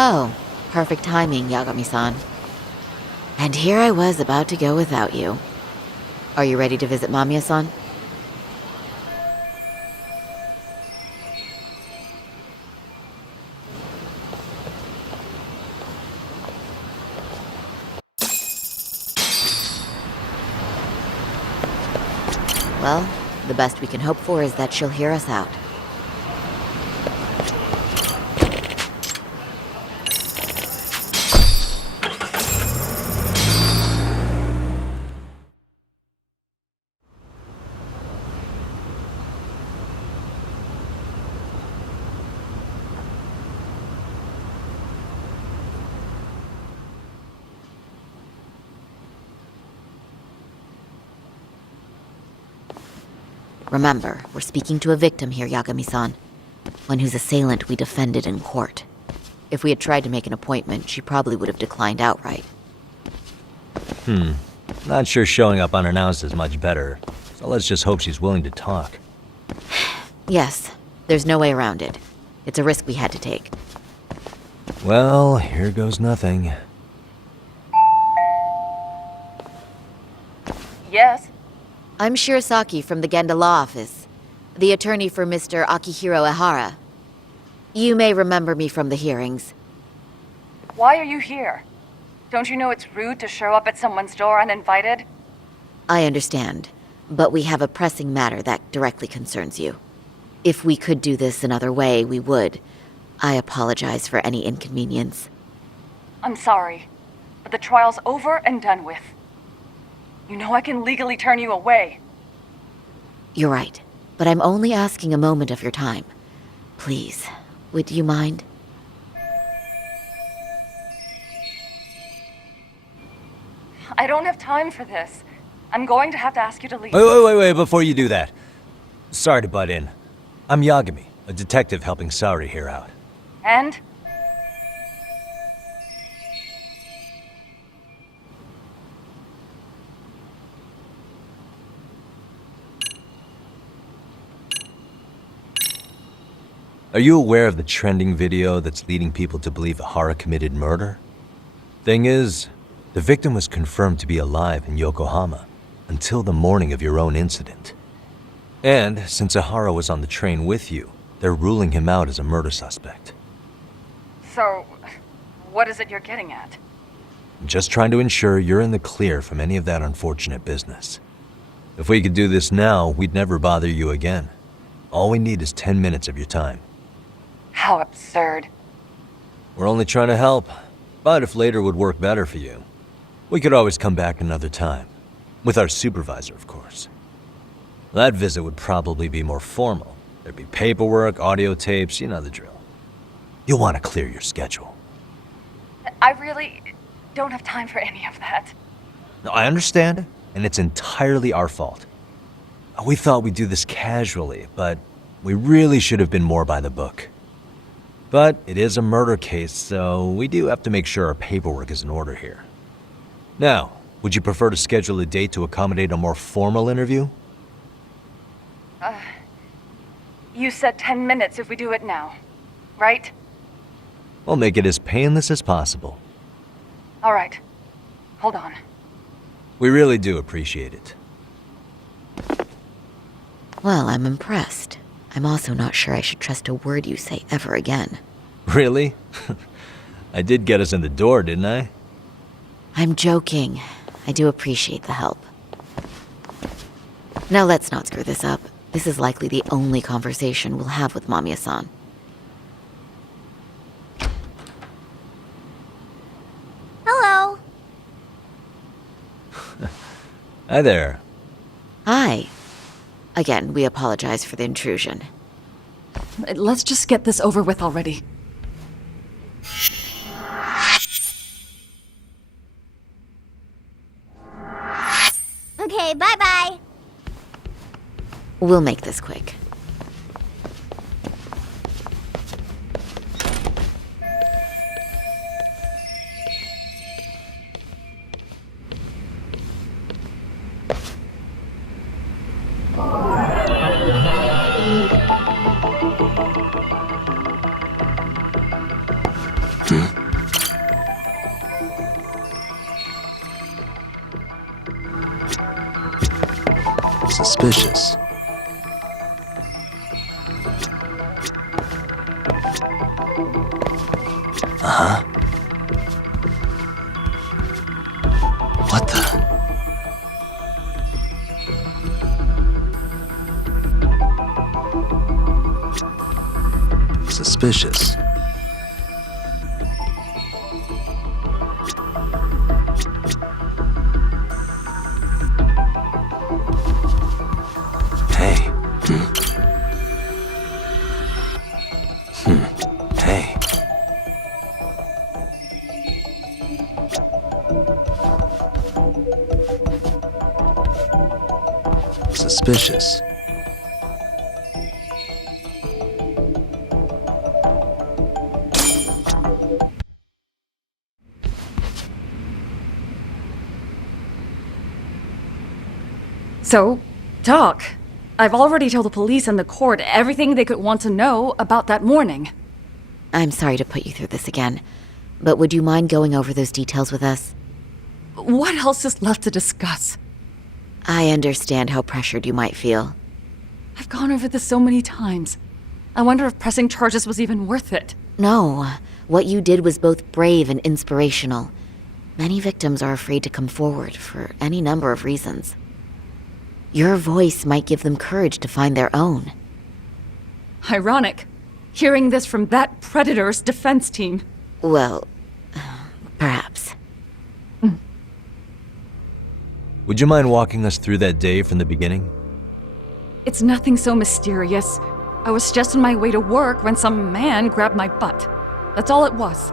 Oh, perfect timing, Yagami-san. And here I was about to go without you. Are you ready to visit Mamiya-san? Well, the best we can hope for is that she'll hear us out. Remember, we're speaking to a victim here, Yagami-san. One whose assailant we defended in court. If we had tried to make an appointment, she probably would have declined outright. Not sure showing up unannounced is much better, so let's just hope she's willing to talk. Yes, there's no way around it. It's a risk we had to take. Well, here goes nothing. Yes? I'm Shirasaki from the Genda Law Office, the attorney for Mr. Akihiro Ehara. You may remember me from the hearings. Why are you here? Don't you know it's rude to show up at someone's door uninvited? I understand, but we have a pressing matter that directly concerns you. If we could do this another way, we would. I apologize for any inconvenience. I'm sorry, but the trial's over and done with. You know I can legally turn you away. You're right, but I'm only asking a moment of your time. Please, would you mind? I don't have time for this. I'm going to have to ask you to leave. Wait, before you do that. Sorry to butt in. I'm Yagami, a detective helping Saori here out. And? Are you aware of the trending video that's leading people to believe Ehara committed murder? Thing is, the victim was confirmed to be alive in Yokohama until the morning of your own incident. And since Ehara was on the train with you, they're ruling him out as a murder suspect. So, what is it you're getting at? I'm just trying to ensure you're in the clear from any of that unfortunate business. If we could do this now, we'd never bother you again. All we need is 10 minutes of your time. How absurd. We're only trying to help, but if later would work better for you, we could always come back another time. With our supervisor, of course. That visit would probably be more formal. There'd be paperwork, audio tapes, you know the drill. You'll want to clear your schedule. I really don't have time for any of that. No, I understand, and it's entirely our fault. We thought we'd do this casually, but we really should have been more by the book. But it is a murder case, so we do have to make sure our paperwork is in order here. Now, would you prefer to schedule a date to accommodate a more formal interview? You said 10 minutes if we do it now, right? We'll make it as painless as possible. All right. Hold on. We really do appreciate it. Well, I'm impressed. I'm also not sure I should trust a word you say ever again. Really? I did get us in the door, didn't I? I'm joking. I do appreciate the help. Now let's not screw this up. This is likely the only conversation we'll have with Mamiya-san. Hello. Hi there. Hi. Again, we apologize for the intrusion. Let's just get this over with already. Okay, bye-bye. We'll make this quick. Suspicious. Uh-huh. What the? Suspicious. Hey. Hey. Suspicious. So, talk. I've already told the police and the court everything they could want to know about that morning. I'm sorry to put you through this again, but would you mind going over those details with us? What else is left to discuss? I understand how pressured you might feel. I've gone over this so many times. I wonder if pressing charges was even worth it. No, what you did was both brave and inspirational. Many victims are afraid to come forward for any number of reasons. Your voice might give them courage to find their own. Ironic. Hearing this from that predator's defense team. Well, perhaps. Would you mind walking us through that day from the beginning? It's nothing so mysterious. I was just on my way to work when some man grabbed my butt. That's all it was.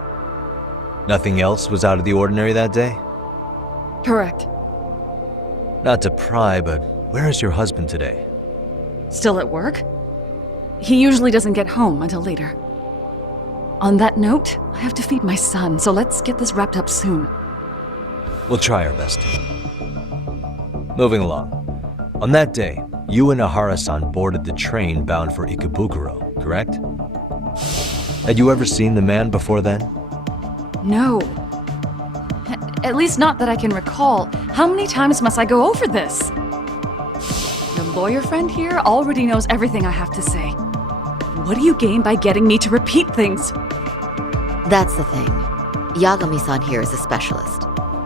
Nothing else was out of the ordinary that day? Correct. Not to pry, but where is your husband today? Still at work? He usually doesn't get home until later. On that note, I have to feed my son, so let's get this wrapped up soon. We'll try our best to. Moving along. On that day, you and Ahara-san boarded the train bound for Ikebukuro, correct? Had you ever seen the man before then? No. At least not that I can recall. How many times must I go over this? Your lawyer friend here already knows everything I have to say. What do you gain by getting me to repeat things? That's the thing. Yagami-san here is a specialist.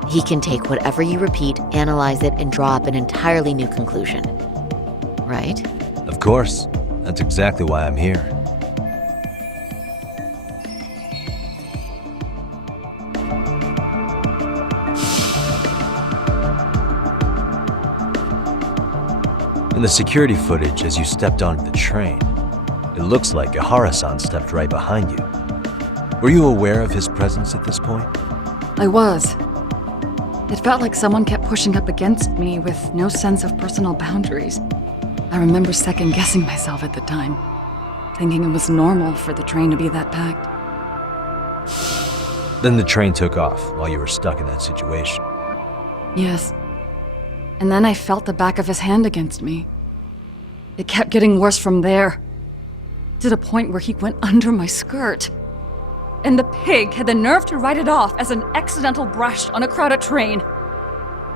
He can take whatever you repeat, analyze it, and draw up an entirely new conclusion. Right? Of course. That's exactly why I'm here. In the security footage as you stepped onto the train, it looks like Ahara-san stepped right behind you. Were you aware of his presence at this point? I was. It felt like someone kept pushing up against me with no sense of personal boundaries. I remember second-guessing myself at the time, thinking it was normal for the train to be that packed. Then the train took off while you were stuck in that situation. Yes. And then I felt the back of his hand against me. It kept getting worse from there, to the point where he went under my skirt. And the pig had the nerve to write it off as an accidental brush on a crowded train.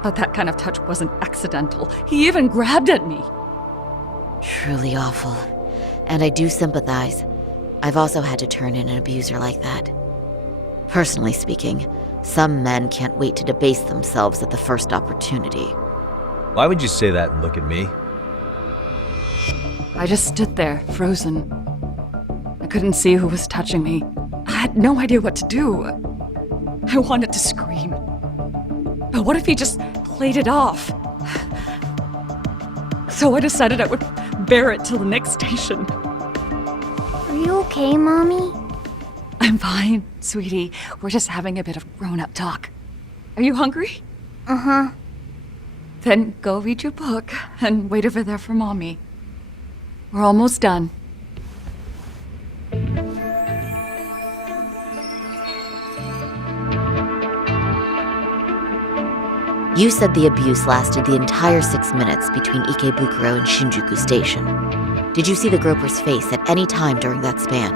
But that kind of touch wasn't accidental. He even grabbed at me. Truly awful. And I do sympathize. I've also had to turn in an abuser like that. Personally speaking, some men can't wait to debase themselves at the first opportunity. Why would you say that and look at me? I just stood there, frozen. I couldn't see who was touching me. I had no idea what to do. I wanted to scream. But what if he just played it off? So I decided I would bear it till the next station. Are you okay, Mommy? I'm fine, sweetie. We're just having a bit of grown-up talk. Are you hungry? Uh-huh. Then go read your book and wait over there for Mommy. We're almost done. You said the abuse lasted the entire 6 minutes between Ikebukuro and Shinjuku Station. Did you see the groper's face at any time during that span?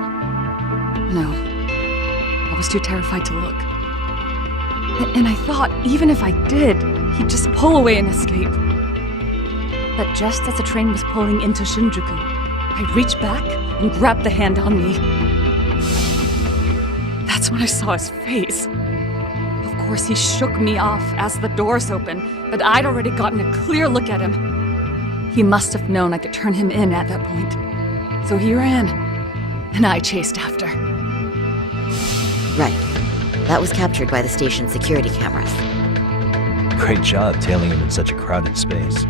No. I was too terrified to look. And I thought, even if I did, he'd just pull away and escape. But just as the train was pulling into Shinjuku, I reached back and grabbed the hand on me. That's when I saw his face. Of course, he shook me off as the doors opened, but I'd already gotten a clear look at him. He must have known I could turn him in at that point. So he ran, and I chased after. Right. That was captured by the station's security cameras. Great job tailing him in such a crowded space.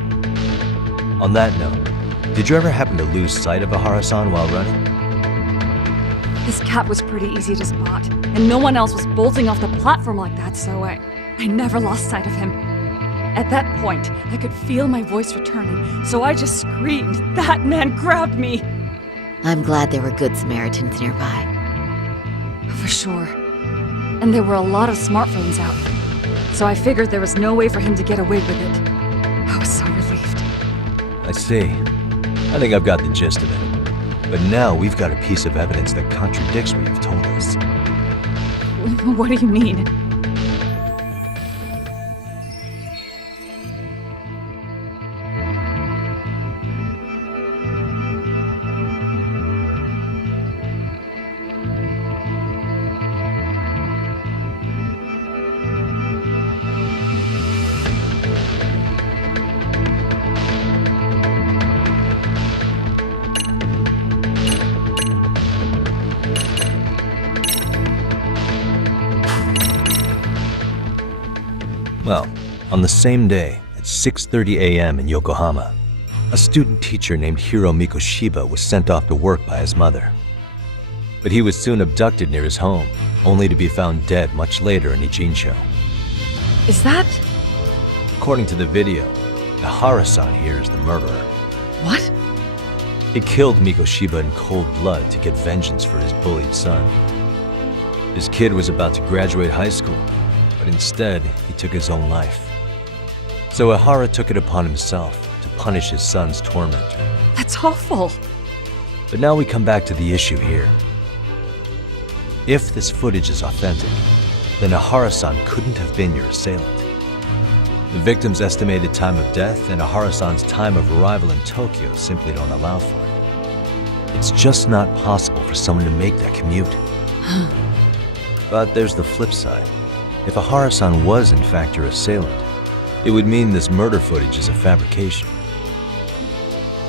On that note, did you ever happen to lose sight of Ahara-san while running? His cat was pretty easy to spot, and no one else was bolting off the platform like that, so I never lost sight of him. At that point, I could feel my voice returning, so I just screamed. That man grabbed me! I'm glad there were good Samaritans nearby. For sure. And there were a lot of smartphones out, so I figured there was no way for him to get away with it. I was so relieved. I see. I think I've got the gist of it. But now we've got a piece of evidence that contradicts what you've told us. What do you mean? Well, on the same day, at 6:30 a.m. in Yokohama, a student teacher named Hiro Mikoshiba was sent off to work by his mother. But he was soon abducted near his home, only to be found dead much later in Ijincho. Is that... According to the video, Ahara-san here is the murderer. what? He killed Mikoshiba in cold blood to get vengeance for his bullied son. His kid was about to graduate high school, but instead, he took his own life. So Ahara took it upon himself to punish his son's tormentor. That's awful. But now we come back to the issue here. If this footage is authentic, then Ahara-san couldn't have been your assailant. The victim's estimated time of death and Ahara-san's time of arrival in Tokyo simply don't allow for it. It's just not possible for someone to make that commute. But there's the flip side. If Ahara-san was in fact your assailant, it would mean this murder footage is a fabrication.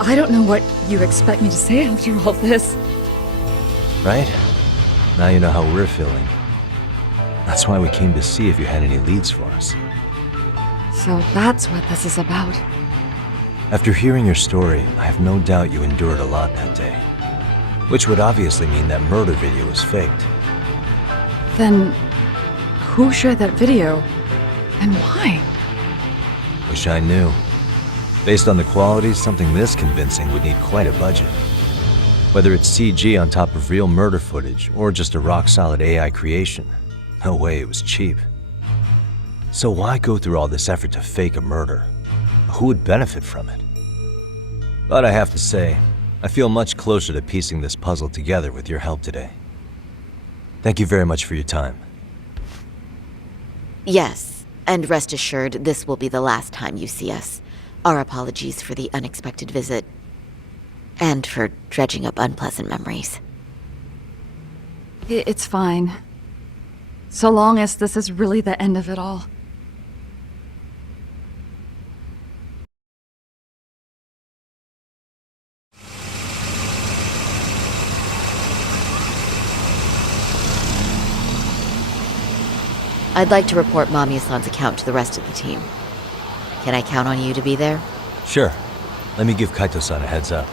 I don't know what you expect me to say after all this. Right? Now you know how we're feeling. That's why we came to see if you had any leads for us. So that's what this is about. After hearing your story, I have no doubt you endured a lot that day. Which would obviously mean that murder video was faked. Then, who shared that video? And why? Wish I knew. Based on the quality, something this convincing would need quite a budget. Whether it's CG on top of real murder footage, or just a rock-solid AI creation, no way it was cheap. So why go through all this effort to fake a murder? Who would benefit from it? But I have to say, I feel much closer to piecing this puzzle together with your help today. Thank you very much for your time. Yes, and rest assured, this will be the last time you see us. Our apologies for the unexpected visit. And for dredging up unpleasant memories. It's fine. So long as this is really the end of it all. I'd like to report Mamiya-san's account to the rest of the team. Can I count on you to be there? Sure. Let me give Kaito-san a heads up.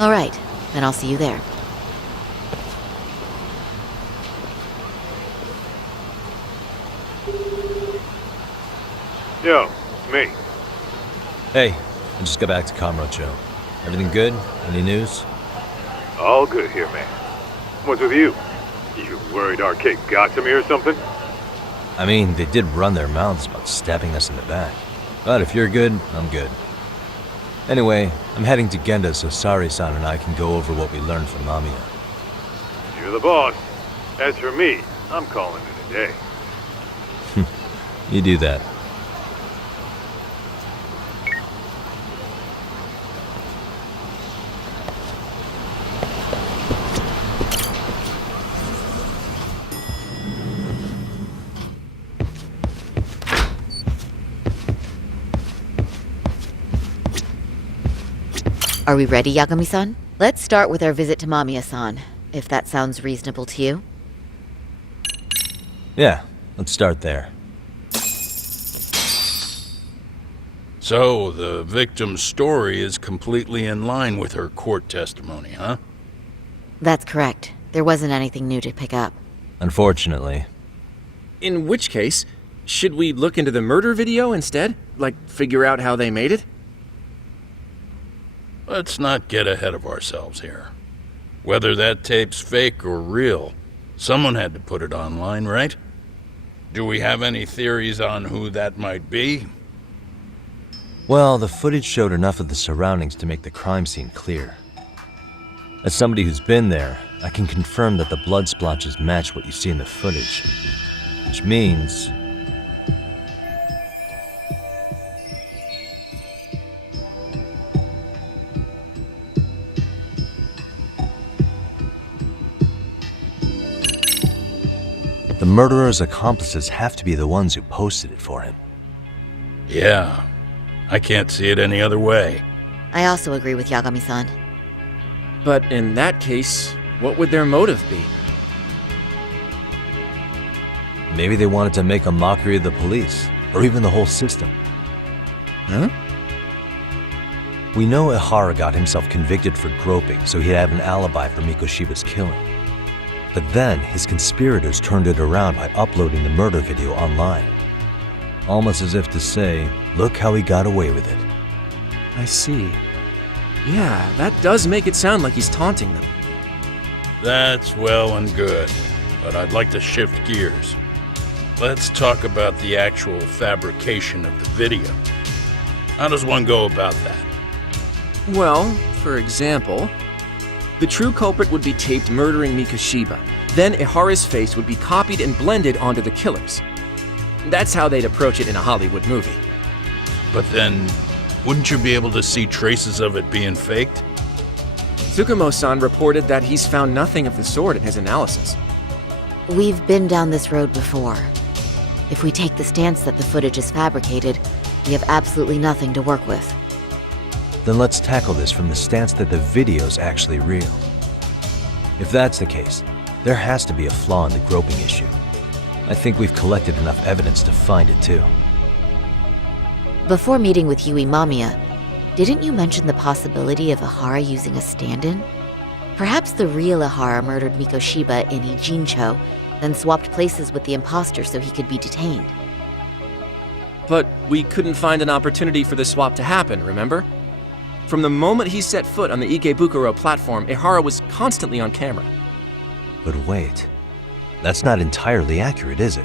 All right, then I'll see you there. Yo, me. Hey, I just got back to Kamurocho. Everything good? Any news? All good here, man. What's with you? You worried our kid got to me or something? I mean, they did run their mouths about stabbing us in the back. But if you're good, I'm good. Anyway, I'm heading to Genda so Sari-san and I can go over what we learned from Mamiya. You're the boss. As for me, I'm calling it a day. You do that. Are we ready, Yagami-san? Let's start with our visit to Mamiya-san, if that sounds reasonable to you. Yeah, let's start there. So, the victim's story is completely in line with her court testimony, huh? That's correct. There wasn't anything new to pick up. Unfortunately. In which case, should we look into the murder video instead? Like, figure out how they made it? Let's not get ahead of ourselves here. Whether that tape's fake or real, someone had to put it online, right? Do we have any theories on who that might be? Well, the footage showed enough of the surroundings to make the crime scene clear. As somebody who's been there, I can confirm that the blood splotches match what you see in the footage. Which means... the murderer's accomplices have to be the ones who posted it for him. Yeah, I can't see it any other way. I also agree with Yagami-san. But in that case, what would their motive be? Maybe they wanted to make a mockery of the police, or even the whole system. Huh? We know Ihara got himself convicted for groping, so he'd have an alibi for Mikoshiba's killing. But then, his conspirators turned it around by uploading the murder video online. Almost as if to say, look how he got away with it. I see. Yeah, that does make it sound like he's taunting them. That's well and good, but I'd like to shift gears. Let's talk about the actual fabrication of the video. How does one go about that? Well, for example, the true culprit would be taped murdering Mikoshiba. Then Ihara's face would be copied and blended onto the killers. That's how they'd approach it in a Hollywood movie. But then, wouldn't you be able to see traces of it being faked? Tsukumo-san reported that he's found nothing of the sort in his analysis. We've been down this road before. If we take the stance that the footage is fabricated, we have absolutely nothing to work with. Then let's tackle this from the stance that the video's actually real. If that's the case, there has to be a flaw in the groping issue. I think we've collected enough evidence to find it too. Before meeting with Yui Mamiya, didn't you mention the possibility of Ihara using a stand-in? Perhaps the real Ihara murdered Mikoshiba in Ijincho, then swapped places with the imposter so he could be detained. But we couldn't find an opportunity for the swap to happen, remember? From the moment he set foot on the Ikebukuro platform, Ihara was constantly on camera. But wait, that's not entirely accurate, is it?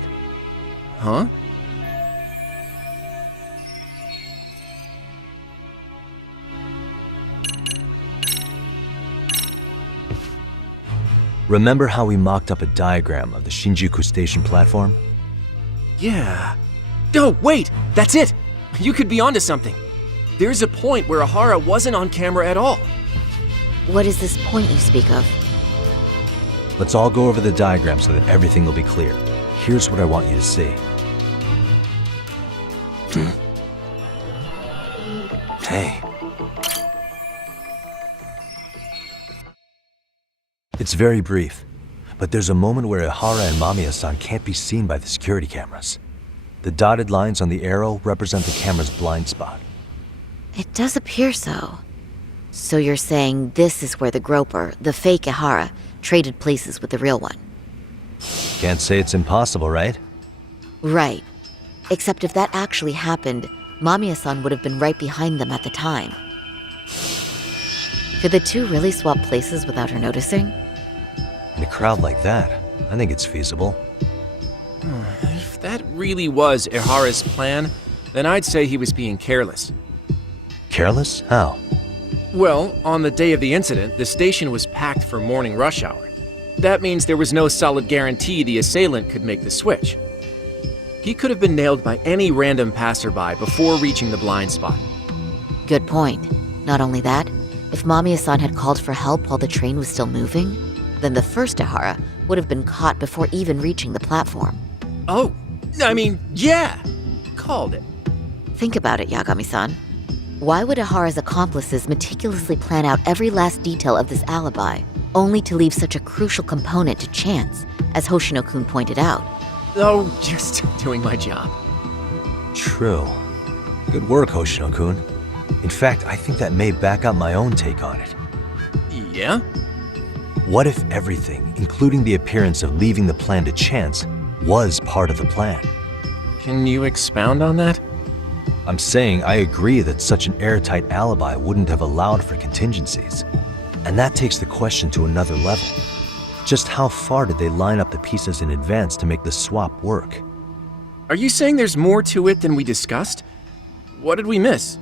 Huh? Remember how we mocked up a diagram of the Shinjuku station platform? Yeah. Oh, wait! That's it! You could be onto something. There's a point where Ihara wasn't on camera at all. What is this point you speak of? Let's all go over the diagram so that everything will be clear. Here's what I want you to see. Hey. It's very brief, but there's a moment where Ihara and Mamiya-san can't be seen by the security cameras. The dotted lines on the arrow represent the camera's blind spot. It does appear so. So you're saying this is where the groper, the fake Ihara, traded places with the real one? Can't say it's impossible, right? Right. Except if that actually happened, Mamiya-san would have been right behind them at the time. Could the two really swap places without her noticing? In a crowd like that, I think it's feasible. If that really was Ihara's plan, then I'd say he was being careless. Careless? How? Well, on the day of the incident, the station was packed for morning rush hour. That means there was no solid guarantee the assailant could make the switch. He could have been nailed by any random passerby before reaching the blind spot. Good point. Not only that, if Mamiya-san had called for help while the train was still moving, then the first Ihara would have been caught before even reaching the platform. Oh, I mean, yeah! Called it. Think about it, Yagami-san. Why would Ahara's accomplices meticulously plan out every last detail of this alibi, only to leave such a crucial component to chance, as Hoshino-kun pointed out? Oh, just doing my job. True. Good work, Hoshino-kun. In fact, I think that may back up my own take on it. Yeah? What if everything, including the appearance of leaving the plan to chance, was part of the plan? Can you expound on that? I'm saying I agree that such an airtight alibi wouldn't have allowed for contingencies. And that takes the question to another level. Just how far did they line up the pieces in advance to make the swap work? Are you saying there's more to it than we discussed? What did we miss?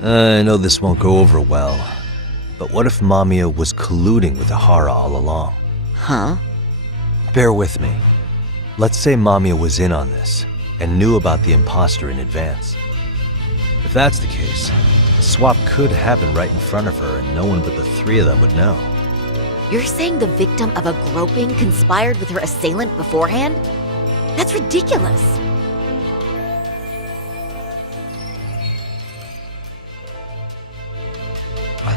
I know this won't go over well, but what if Mamiya was colluding with Ahara all along? Huh? Bear with me. Let's say Mamiya was in on this and knew about the imposter in advance. If that's the case, the swap could happen right in front of her and no one but the three of them would know. You're saying the victim of a groping conspired with her assailant beforehand? That's ridiculous.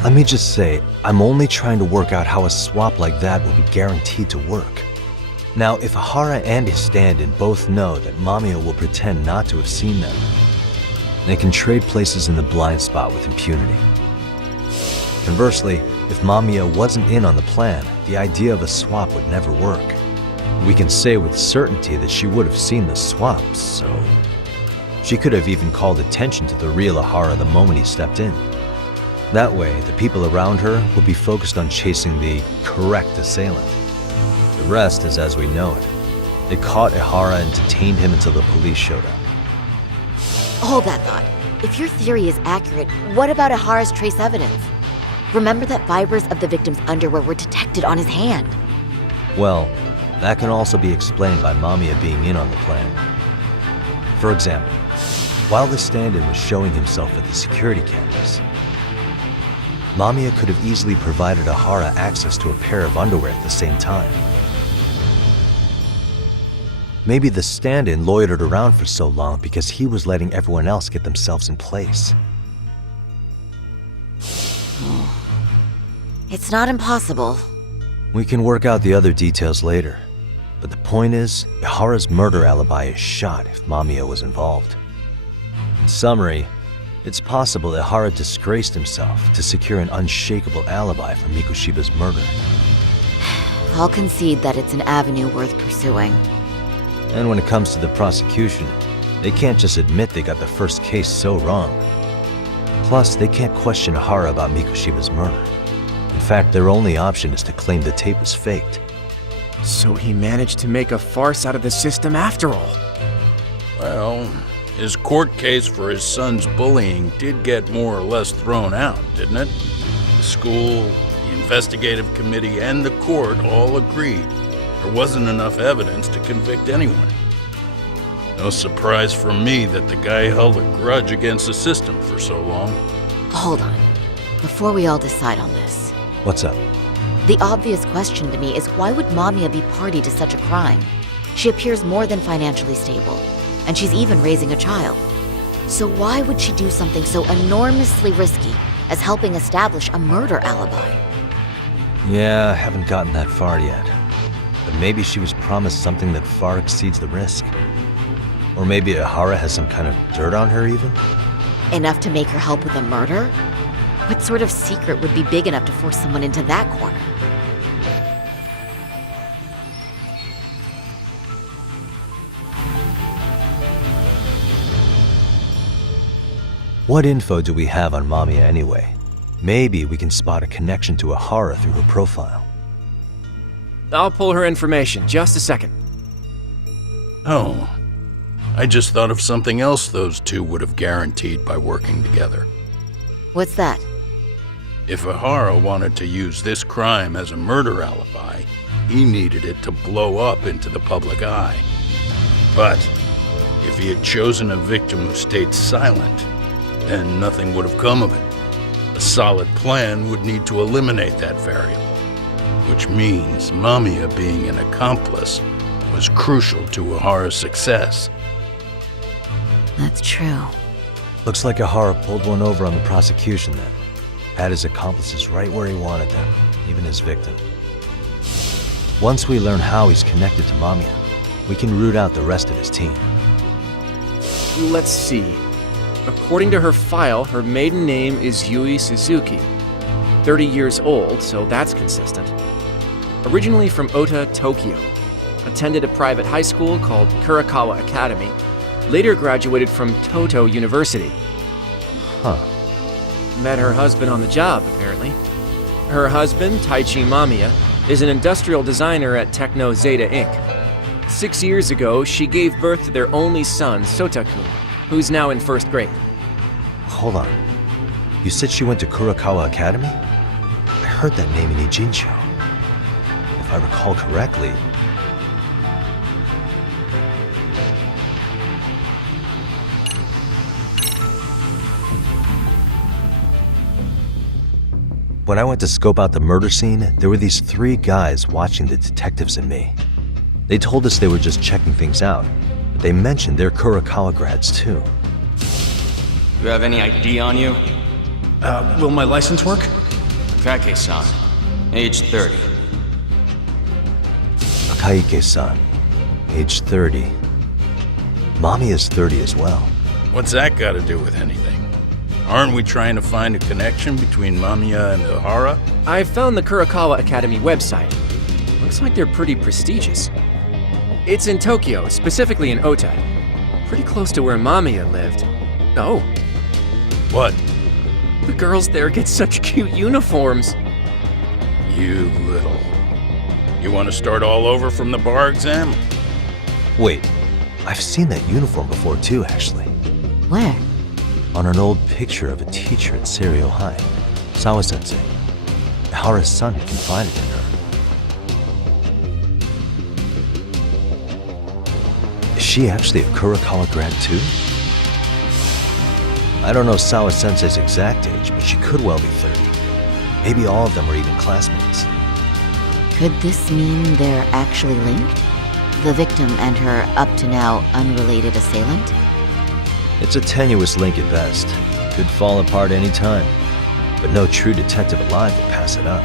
Let me just say, I'm only trying to work out how a swap like that would be guaranteed to work. Now, if Ahara and his stand-in both know that Mamiya will pretend not to have seen them, they can trade places in the blind spot with impunity. Conversely, if Mamiya wasn't in on the plan, the idea of a swap would never work. We can say with certainty that she would have seen the swap, so... She could have even called attention to the real Ahara the moment he stepped in. That way, the people around her would be focused on chasing the correct assailant. The rest is as we know it. They caught Ahara and detained him until the police showed up. Hold that thought. If your theory is accurate, what about Ahara's trace evidence? Remember that fibers of the victim's underwear were detected on his hand. Well, that can also be explained by Mamiya being in on the plan. For example, while the stand-in was showing himself at the security cameras, Mamiya could have easily provided Ahara access to a pair of underwear at the same time. Maybe the stand-in loitered around for so long because he was letting everyone else get themselves in place. It's not impossible. We can work out the other details later, but the point is, Ahara's murder alibi is shot if Mamiya was involved. In summary, it's possible Ahara disgraced himself to secure an unshakable alibi for Mikushiba's murder. I'll concede that it's an avenue worth pursuing. And when it comes to the prosecution, they can't just admit they got the first case so wrong. Plus, they can't question Ahara about Mikushiba's murder. In fact, their only option is to claim the tape was faked. So he managed to make a farce out of the system after all. Well, his court case for his son's bullying did get more or less thrown out, didn't it? The school, the investigative committee, and the court all agreed there wasn't enough evidence to convict anyone. No surprise for me that the guy held a grudge against the system for so long. Hold on. Before we all decide on this, What's up? the obvious question to me is why would Mamiya be party to such a crime? She appears more than financially stable, and she's even raising a child. So why would she do something so enormously risky as helping establish a murder alibi? Yeah, I haven't gotten that far yet. But maybe she was promised something that far exceeds the risk. Or maybe Ahara has some kind of dirt on her even? Enough to make her help with a murder? What sort of secret would be big enough to force someone into that corner? What info do we have on Mamiya anyway? Maybe we can spot a connection to Ahara through her profile. I'll pull her information. Just a second. Oh, I just thought of something else those two would have guaranteed by working together. What's that? If Ahara wanted to use this crime as a murder alibi, he needed it to blow up into the public eye. But if he had chosen a victim who stayed silent, then nothing would have come of it. A solid plan would need to eliminate that variable, which means Mamiya being an accomplice was crucial to Ohara's success. That's true. Looks like Ohara pulled one over on the prosecution then. Had his accomplices right where he wanted them, even his victim. Once we learn how he's connected to Mamiya, we can root out the rest of his team. Let's see. According to her file, her maiden name is Yui Suzuki. 30 years old, so that's consistent. Originally from Ota, Tokyo. Attended a private high school called Kurakawa Academy. Later graduated from Toto University. Huh. Met her husband on the job, apparently. Her husband, Taichi Mamiya, is an industrial designer at Techno Zeta Inc. 6 years ago, she gave birth to their only son, Sotaku, who's now in first grade. Hold on. You said she went to Kurakawa Academy? I heard that name in Ijincho. If I recall correctly... When I went to scope out the murder scene, there were these 3 guys watching the detectives and me. They told us they were just checking things out, but they mentioned they're Kurakawa grads too. You have any ID on you? Will my license work? Kake-san, age 30. Akaike-san, age 30. Mommy is 30 as well. What's that got to do with anything? Aren't we trying to find a connection between Mamiya and Ohara? I found the Kurakawa Academy website. Looks like they're pretty prestigious. It's in Tokyo, specifically in Ota. Pretty close to where Mamiya lived. Oh, What? the girls there get such cute uniforms. You little... You want to start all over from the bar exam? Wait, I've seen that uniform before too, actually. Where? On an old picture of a teacher at Seiryo High, Sawa-sensei. Ohara's son had confided in her. Is she actually a Kurakawa grad too? I don't know Sawa-sensei's exact age, but she could well be 30. Maybe all of them are even classmates. Could this mean they're actually linked? The victim and her up-to-now unrelated assailant? It's a tenuous link at best. Could fall apart any time. But no true detective alive would pass it up.